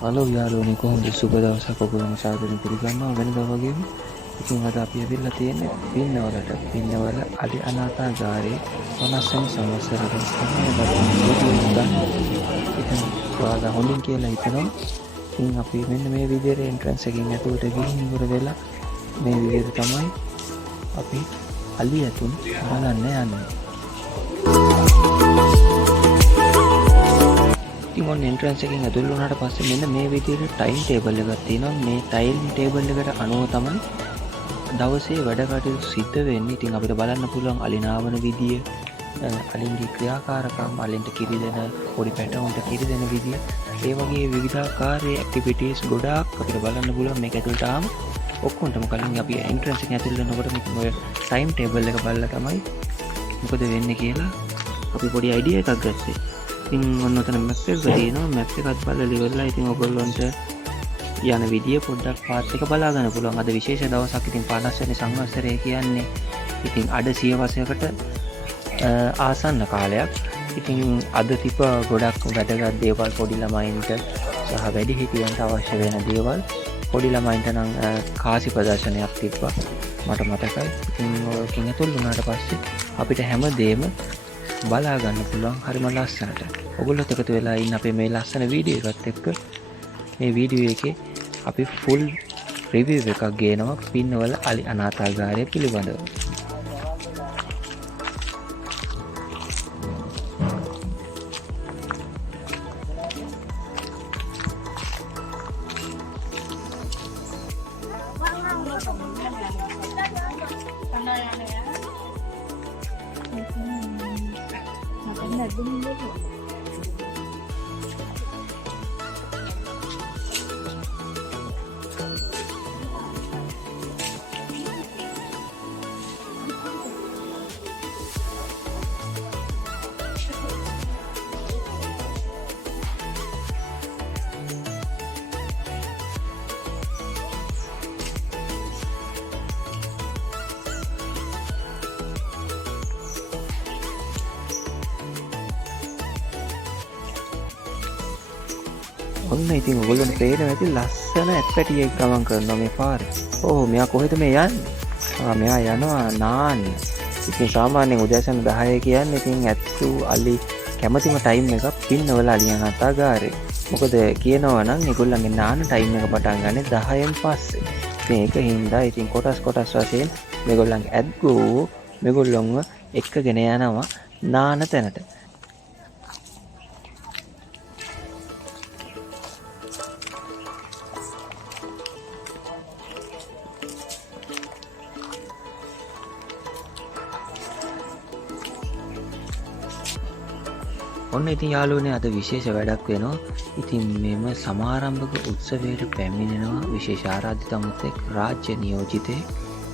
Hello යාළුවනේ කොහොමද සුබ දවසක් ඔයගොල්ලෝ සාදරයෙන් පිළිගන්නවා වෙනදා වගේම. ඉතින් අද අපි ඇවිල්ලා තියෙන්නේ පින්නවල අලි අනාථාගාරයේ 50 වෙනි සංවත්සරයට තමයි වීඩියෝ ගන්න. ඉතින් ඔයාලා හොඳින් කියලා හිතනවා. ඉතින් අපි මෙන්න මේ විදිහට එන්ට්‍රන්ස් එකකින් ඇතුළට ගිහින් ඉවර වෙලා මේ විදිහට තමයි අපි අලි ඇතුන් බලන්න යන්නේ. ඉතින් ඔන්න එන්ට්‍රන්ස් එකෙන් ඇතුල් වුණාට පස්සේ මෙන්න මේ විදිහට ටයිම් ටේබල් එකක් තියෙනවා. මේ ටයිම් ටේබල් එකට අනුව තමයි දවසේ වැඩ කටයුතු සිද්ධ වෙන්නේ. ඉතින් අපිට බලන්න පුළුවන් අලි නාවන විදිය, අලින්ගේ ක්‍රියාකාරකම්, අලින්ට කිරි දෙන පොඩි පැටවුන්ට කිරි දෙන විදිය, ඒ වගේ විවිධාකාරයේ ඇක්ටිවිටීස් ගොඩාක් අපිට බලන්න පුළුවන් මේක ඇතුළට ආවම. ඔක්කොන්ටම කලින් අපි එන්ට්‍රන්ස් එකෙන් ඇතුල් වෙනකොට මේක ඔය ටයිම් ටේබල් එක බලලා තමයි මොකද වෙන්නේ කියලා අපි පොඩි අයිඩියා එකක් ගත්තේ. ඉතින් ඔන්න ඔතන මැප් එක තියෙනවා. මැප් එකත් බලලා ඉවරලා ඉතින් ඔයගොල්ලන්ට යන විදිය පොඩ්ඩක් පාත් එක බලා ගන්න පුළුවන්. අද විශේෂ දවසක්. ඉතින් 50 වෙනි සංවත්සරය කියන්නේ ඉතින් අඩ සියවසයකට ආසන්න කාලයක්. ඉතින් අද තිබ්බ ගොඩක් වැදගත් දේවල් පොඩි ළමයින්ට සහ වැඩිහිටියන්ට අවශ්‍ය වෙන දේවල්. පොඩි ළමයින්ට නම් කාසි ප්‍රදර්ශනයක් තිබ්බා මට මතකයි. ඉතින් ඔයකින් ඇතුල් වුණාට පස්සේ අපිට හැමදේම බලා ගන්න පුළුවන් හරිම ලස්සනට. ඔයගොල්ලොත් එකතු වෙලා ඉන්න අපේ මේ ලස්සන වීඩියෝ එකත් එක්ක මේ වීඩියෝ එකේ අපි ෆුල් රිවිව් එකක් ගේනවා පින්නවල අලි අනාථාගාරය පිළිබඳව. ඔන්න ඉතින් ඔයගොල්ලන්ට පේනවා ඇති ලස්සන ඇත්පැටියෙක් ගමන් කරනවා මේ පාරේ. ඕ මෙයා කොහෙද මේ යන්නේ? මෙයා යනවා නාන්න. ඉතින් සාමාන්‍යයෙන් උදෑසන 10 කියන්නේ ඉතින් ඇත්තු අලි කැමතිම ටයිම් එකක් පින්නවල අලි අනාථාගාරේ. මොකද කියනවා නම් ඒගොල්ලන්ගේ නාන ටයිම් එක පටන් ගන්නේ 10න් පස්සේ. ඉතින් ඒක හින්දා ඉතින් කොටස් වශයෙන් මේගොල්ලන්ගේ ඇත්ගෝ මේගොල්ලොන්ව එක්කගෙන යනවා නාන තැනට. ඔන්න ඉතින් යාළුවනේ අද විශේෂ වැඩක් වෙනවා. ඉතින් මෙම සමාරම්භක උත්සවයට පැමිණෙනවා විශේෂ ආරාධිත අමුත්තෙක් රාජ්‍ය නියෝජිතයෙක්.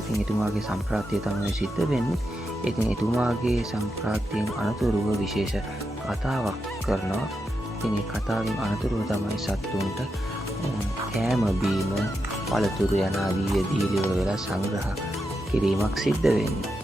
ඉතින් එතුමාගේ සම්ප්‍රාප්තිය තමයි සිද්ධ වෙන්නේ. ඉතින් එතුමාගේ සම්ප්‍රාප්තියෙන් අනතුරුව විශේෂ කතාවක් කරනවා. ඉතින් ඒ කතාවෙන් අනතුරුව තමයි සත්තුන්ට කෑම බීම පළතුරු යන ආදී දීලිව වෙලා සංග්‍රහ කිරීමක් සිද්ධ වෙන්නේ.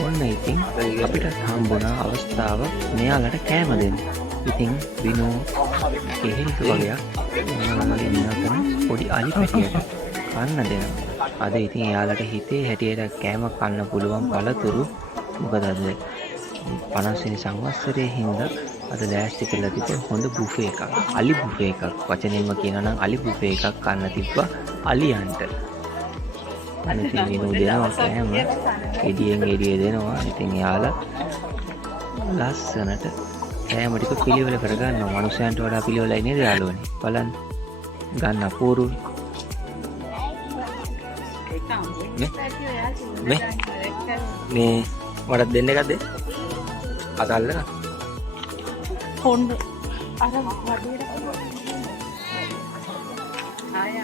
ඔන්න ඉතින් අපිට හම්බුණා අවස්ථාව මෙයාලට කෑම දෙන්න. ඉතින් විනෝ කෙහෙල්තු වගේක් ඉන්නකම් පොඩි අලි පැටියට කන්න දෙනවා. අද ඉතින් එයාලට හිතේ හැටියට කෑම කන්න පුළුවන් පළතුරු මොකද අද 50 වෙනි සංවත්සරයේ හින්දා අද ලෑස්ති කරලා තිබ්බ හොඳ බුෆේ එකක්. අලි බුෆේ එකක්. වචනෙන්ම කියනවා නම් අලි බුෆේ එකක් කන්න තිබ්බා අලියන්ට. අනිත් විනෝ දෙනවා කෑම එඩියෙන් එඩිය දෙනවා. ඉතින් එයාලා ලස්සනට කෑම ටික පිළිවෙල කරගන්නවා. මනුස්සයන්ට වඩා පිළිවෙලයි නේද යාළුවනේ. බලන්න ගන්න අපූරුයි. මේ මටත් දෙන්න එකක්ද? අතල්ල කොණ්ඩ අර වඩේට ආය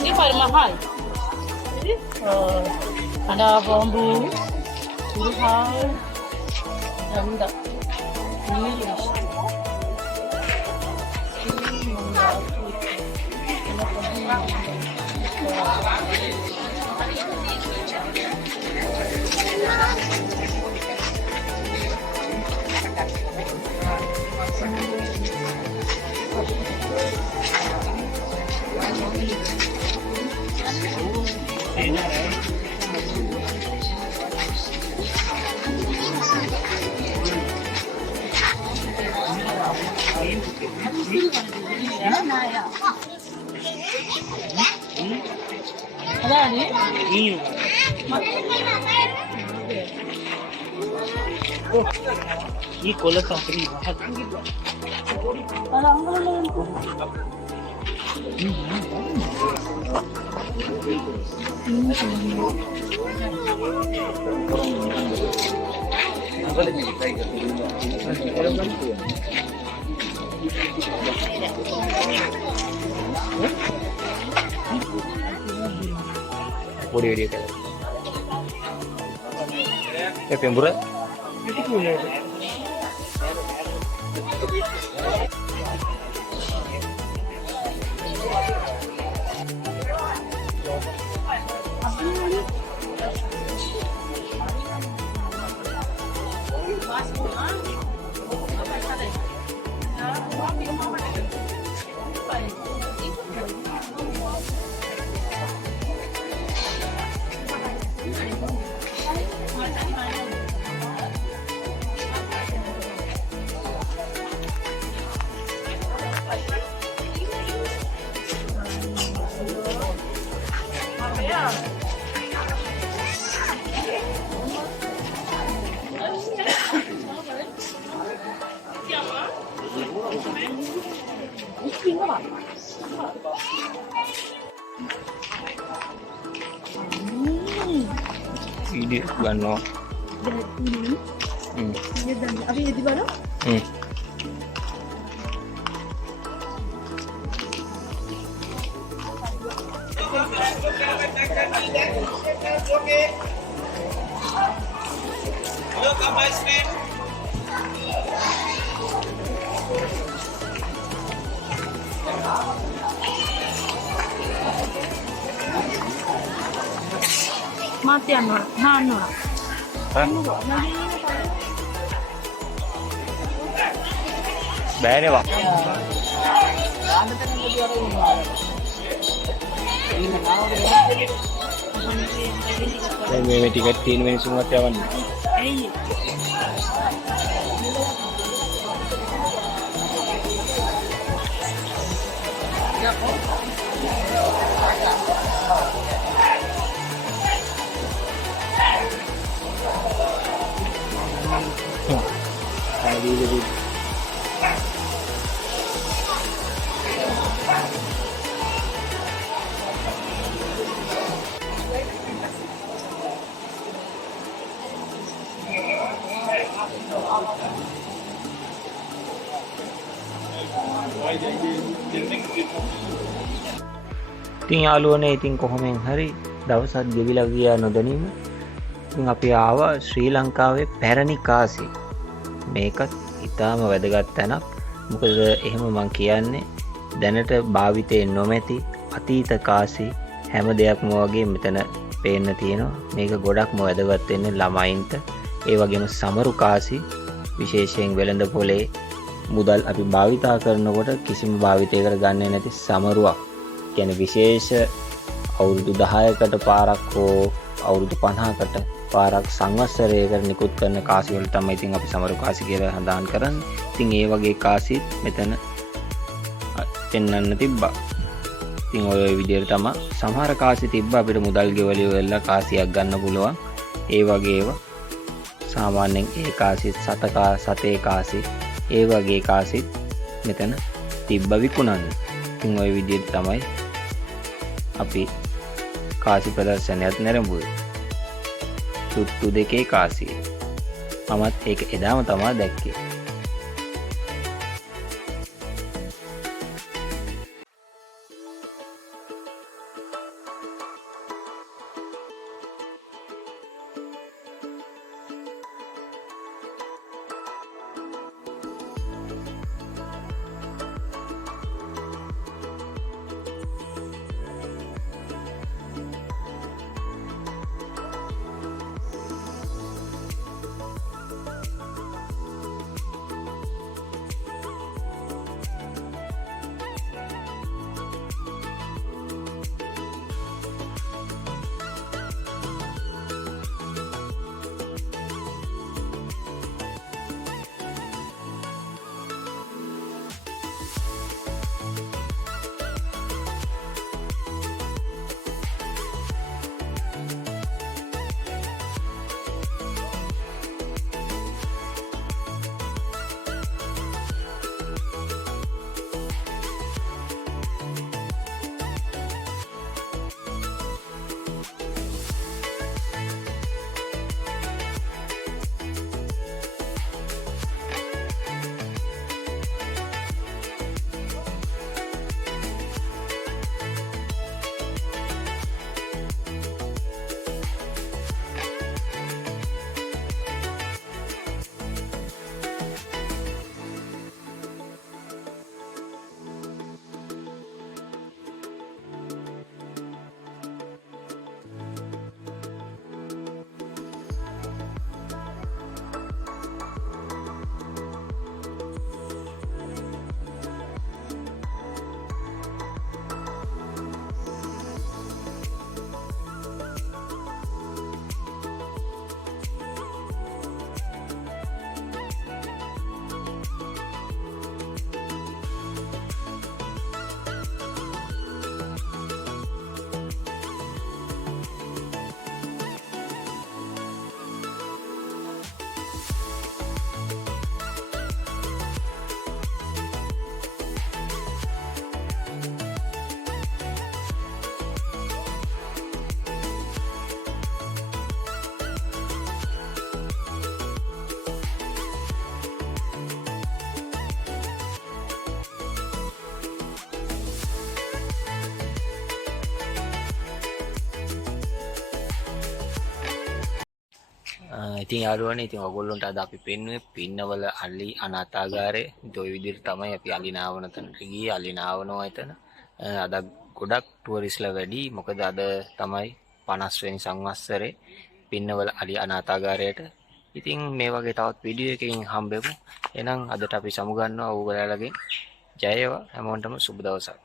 ini paling mahal. Ada bambu, mahal, dan enggak. Ini ada ni? ಈ ಕೊಲಸ free body area kayak pembura ini gano अभी ये दीवाना mati ano na ano bෑනේ වා මේ ටිකට් තියෙන මිනිස්සුන්වත් යවන්නේ ඇයි ඉතින් යාළුවනේ ඉතින් කොහොමෙන් හරි දවසක් ගෙවිලා ගියා නොදැනීම. ඉතින් අපි ආවා ශ්‍රී ලංකාවේ පැරණි කාසි. මේකත් ඉතාම වැදගත් තැනක්. මොකද එහෙම මං කියන්නේ දැනට භාවිතේ නොමැති අතීත කාසි හැම දෙයක්ම වගේ මෙතන පේන්න තියෙනවා. මේක ගොඩක්ම වැදගත් වෙන්නේ ළමයින්ට. ඒ වගේම සමරු කාසි විශේෂයෙන් වෙළඳ පොලේ මුදල් අපි භාවිතා කරනකොට කිසිම භාවිතයකට ගන්නේ නැති සමරුවක්. කියන්නේ විශේෂ අවුරුදු 10කට පාරක් හෝ අවුරුදු 50කට පාරක් සංවත්සරයකට නිකුත් කරන කාසි වල තමයි ඉතින් අපි සමරු කාසි කියලා හඳාන් කරන්නේ. ඉතින් ඒ වගේ කාසිත් මෙතන පෙන්වන්න තිබ්බා. ඉතින් ඔය විදිහට තමයි සමහර කාසි තිබ්බා අපිට මුදල් ගෙවලිය වෙලා කාසියක් ගන්න පුළුවන්. ඒ වගේ ඒවා සාමාන්‍යයෙන් ඒ කාසිත් සතේ කාසි ඒ වගේ කාසිත් මෙතන තිබ්බ විකුණන්නේ. ඉතින් ওই විදිහට තමයි අපි කාසි ප්‍රදර්ශනයක් නැරඹුවේ. තුට්ටු දෙකේ කාසිය. මමත් ඒක එදාම තමයි දැක්කේ. ඉතින් යාළුවනේ ඉතින් ඔයගොල්ලන්ට අද අපි පෙන්නුවේ පින්නවල අලි අනාථාගාරය. ඉතින් ওই විදිහට තමයි අපි අලි නාවන තැනට ගියේ. අලි නාවනවා එතන. අද ගොඩක් ටුවරිස්ලා වැඩි. මොකද අද තමයි 50 වෙනි සංවත්සරේ පින්නවල අලි අනාථාගාරයට. ඉතින් මේ වගේ තවත් වීඩියෝ එකකින් හම්බෙමු. එහෙනම් අදට අපි සමුගන්නවා. ඔයගොල්ලෝලගෙන් ජය වේවා. හැමෝටම සුබ දවසක්.